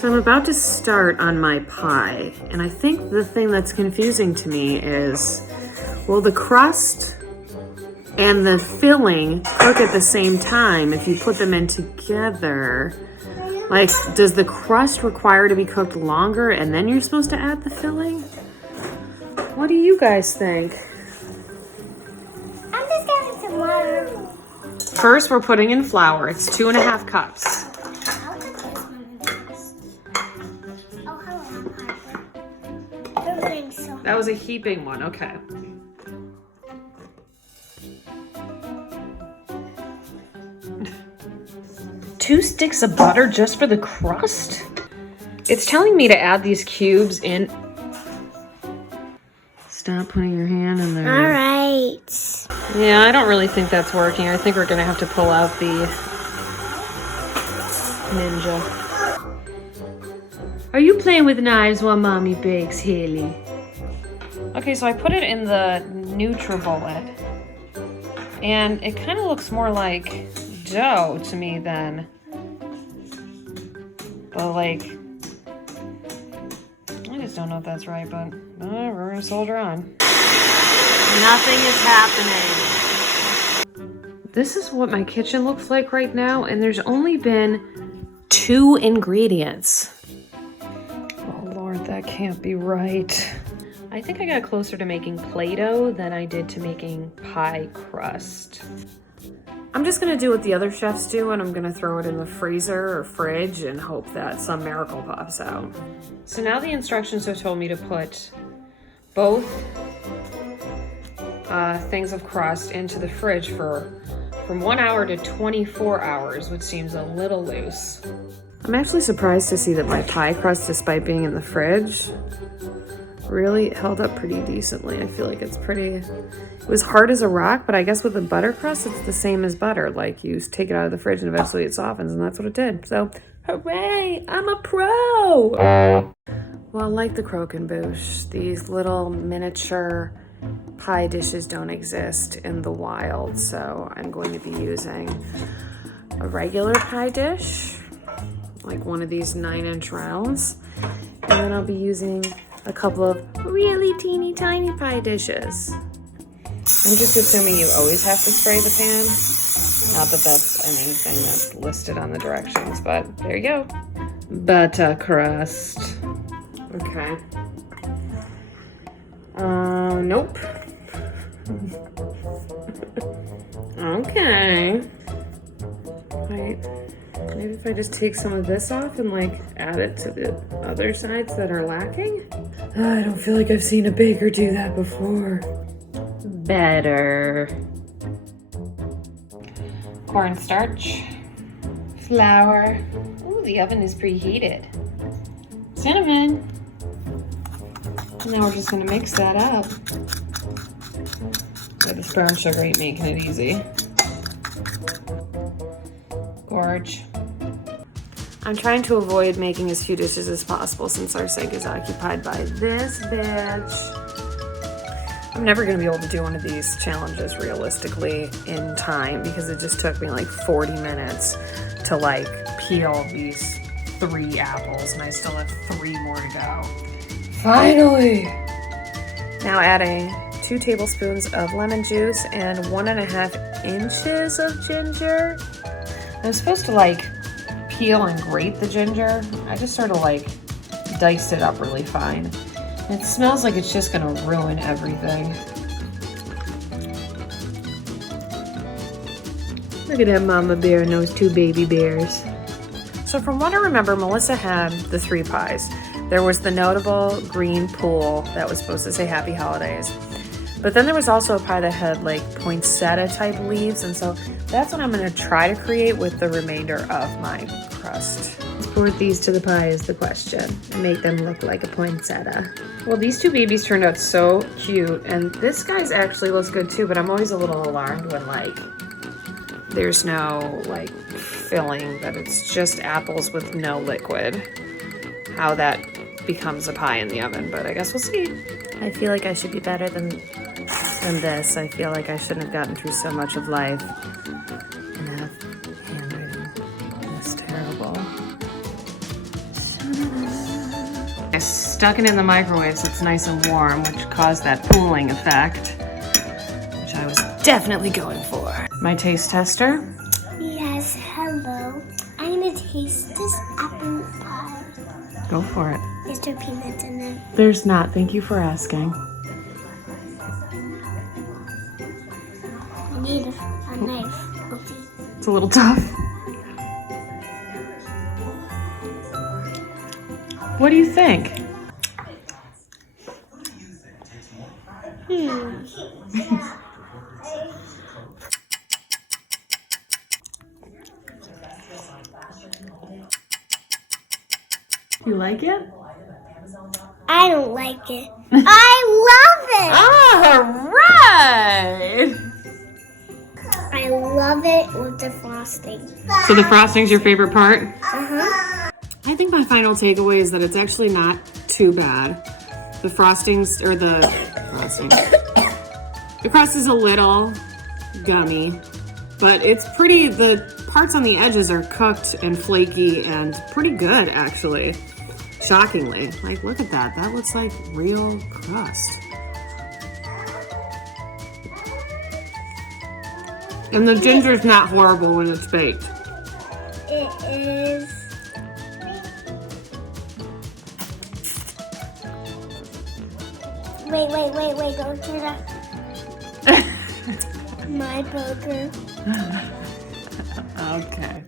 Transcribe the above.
So I'm about to start on my pie, and I think the thing that's confusing to me is, will the crust and the filling cook at the same time if you put them in together? Like, does the crust require to be cooked longer and then you're supposed to add the filling? What do you guys think? I'm just getting some water. First, we're putting in flour. It's 2.5 cups. I'll put this one in first. Oh, hello, Piper. You're getting so. That was a heaping one, okay. Two sticks of butter just for the crust? It's telling me to add these cubes in. Stop putting your hand in there. All right. Yeah, I don't really think that's working. I think we're gonna have to pull out the Ninja. Are you playing with knives while Mommy bakes, Haley? Okay, so I put it in the NutriBullet, and it kind of looks more like dough to me than I just don't know if that's right, but we're gonna soldier on. Nothing is happening. This is what my kitchen looks like right now, and there's only been 2 ingredients. Oh Lord, that can't be right. I think I got closer to making Play-Doh than I did to making pie crust. I'm just gonna do what the other chefs do, and I'm gonna throw it in the freezer or fridge and hope that some miracle pops out. So now the instructions have told me to put both things of crust into the fridge for from 1 hour to 24 hours, which seems a little loose. I'm actually surprised to see that my pie crust, despite being in the fridge, really held up pretty decently. I feel like it was hard as a rock, but I guess with the butter crust, it's the same as butter. Like, you take it out of the fridge and eventually it softens, and that's what it did. So, hooray, I'm a pro! Well, like the croquembouche, these little miniature pie dishes don't exist in the wild, so I'm going to be using a regular pie dish, like one of these 9-inch rounds, and then I'll be using a couple of really teeny tiny pie dishes. I'm just assuming you always have to spray the pan. Not that that's anything that's listed on the directions, but there you go. Butter crust. Okay. Nope. Okay. Wait. Maybe if I just take some of this off and like add it to the other sides that are lacking? I don't feel like I've seen a baker do that before. Better. Cornstarch. Flour. Ooh, the oven is preheated. Cinnamon. And now we're just gonna mix that up. Yeah, this brown sugar ain't making it easy. Gorge. I'm trying to avoid making as few dishes as possible since our sink is occupied by this bitch. I'm never gonna be able to do one of these challenges realistically in time because it just took me like 40 minutes to like peel these 3 apples, and I still have 3 more to go. Finally! Now adding 2 tablespoons of lemon juice and 1.5 inches of ginger. I'm supposed to like peel and grate the ginger. I just sort of like diced it up really fine. It smells like it's just gonna ruin everything. Look at that mama bear and those 2 baby bears. So from what I remember, Melissa had the 3 pies. There was the notable green pool that was supposed to say Happy Holidays. But then there was also a pie that had like poinsettia type leaves, and so that's what I'm gonna try to create with the remainder of my crust. Transport these to the pie is the question, and make them look like a poinsettia. Well, these 2 babies turned out so cute, and this guy's actually looks good too, but I'm always a little alarmed when like there's no like filling, that it's just apples with no liquid. How that becomes a pie in the oven, but I guess we'll see. I feel like I should be better than this. I feel like I shouldn't have gotten through so much of life and have handwriting this terrible. Shut stuck it in the microwave so it's nice and warm, which caused that pooling effect, which I was definitely going for. My taste tester. Yes, hello. I'm gonna taste this apple pie. Go for it. Is there peanuts in it? There's not. Thank you for asking. I need a knife. Oopsie. It's a little tough. What do you think? You like it? I don't like it. I love it. All right. I love it with the frosting. So the frosting's your favorite part? Uh-huh. I think my final takeaway is that it's actually not too bad. The frostings, or the crust is a little gummy, but it's pretty, the parts on the edges are cooked and flaky and pretty good, actually. Shockingly. Like, look at that. That looks like real crust. And the ginger's not horrible when it's baked. It is. Wait. Go to the. My burger. Okay.